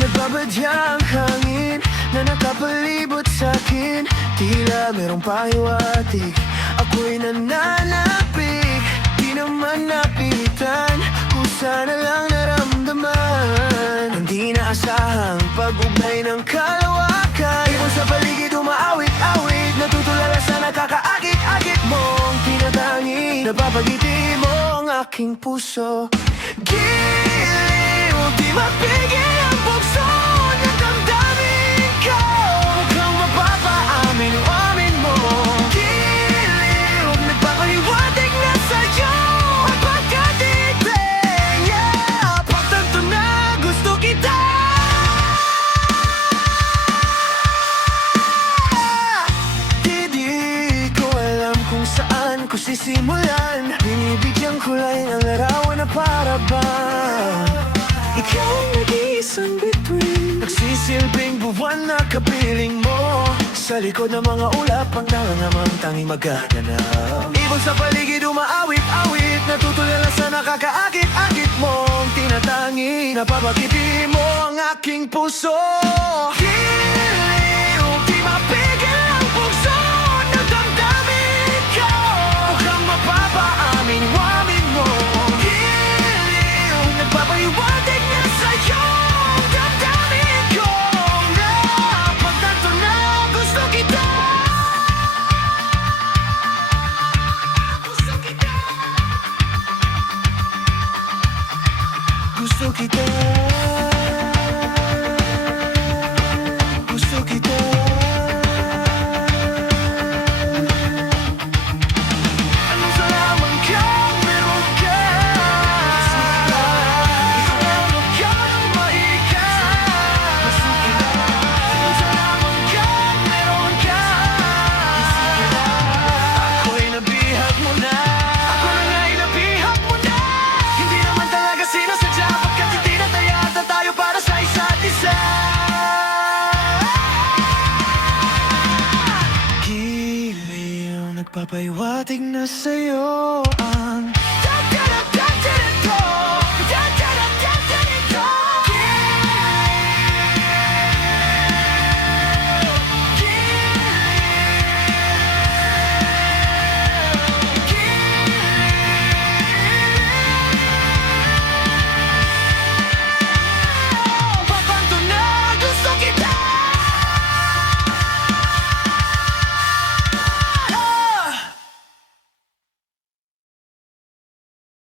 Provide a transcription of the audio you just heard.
Nagbabadyang hangin na nakapalibot sa'kin. Tila merong pahiwatig, ako'y nananapik. Di naman napilitan, kusa na lang naramdaman. Hindi naasahang pag-ugnay ng kalawakan. Ibon sa paligid umaawit-awit, natutulala sa nakakaakit-akit mong tinatangi. Napapagiti mo ang aking puso. Giliw, di mapigil ang bugso ng damdamin ko. Mukhang mapapaamin o amin mo. Giliw, nagpapahiwatig na sa'yo ang pagkatitig, yeah. Pagtanto na gusto kita. Hindi ko alam kung saan ko sisimulan. Binibigyan ko lang ang larawan na para bang ikaw ang nag-iisang bituin. Nagsisilbing buwan na kapiling mo. Sa likod ng mga ulap ang nangangamang tanging magaganap. Ibon sa paligid umaawit-awit, natutulala sa nakakaakit-akit mong tinatangi. Napapagiti mo ang aking puso. Giliw, di mapigil ang bugso ng damdamin ko. Mukhang mapapaamin o amin mo. Giliw, nagpapahiwatig na sa'yo ang damdamin ko. Napagtanto na gusto kita. Gusto kita. Gusto kita. Gusto kita. Anong salaman kang meron ka? Salamat ka ng maika. Anong salaman kang meron ka? Ako'y nabihag mo na. Ako na nga'y nabihag mo na. Hindi naman talaga sinasadya, pagkat hindi na tayata tayo para sa isa't isa. Giliw, nagpapahiwatig na sa'yo ang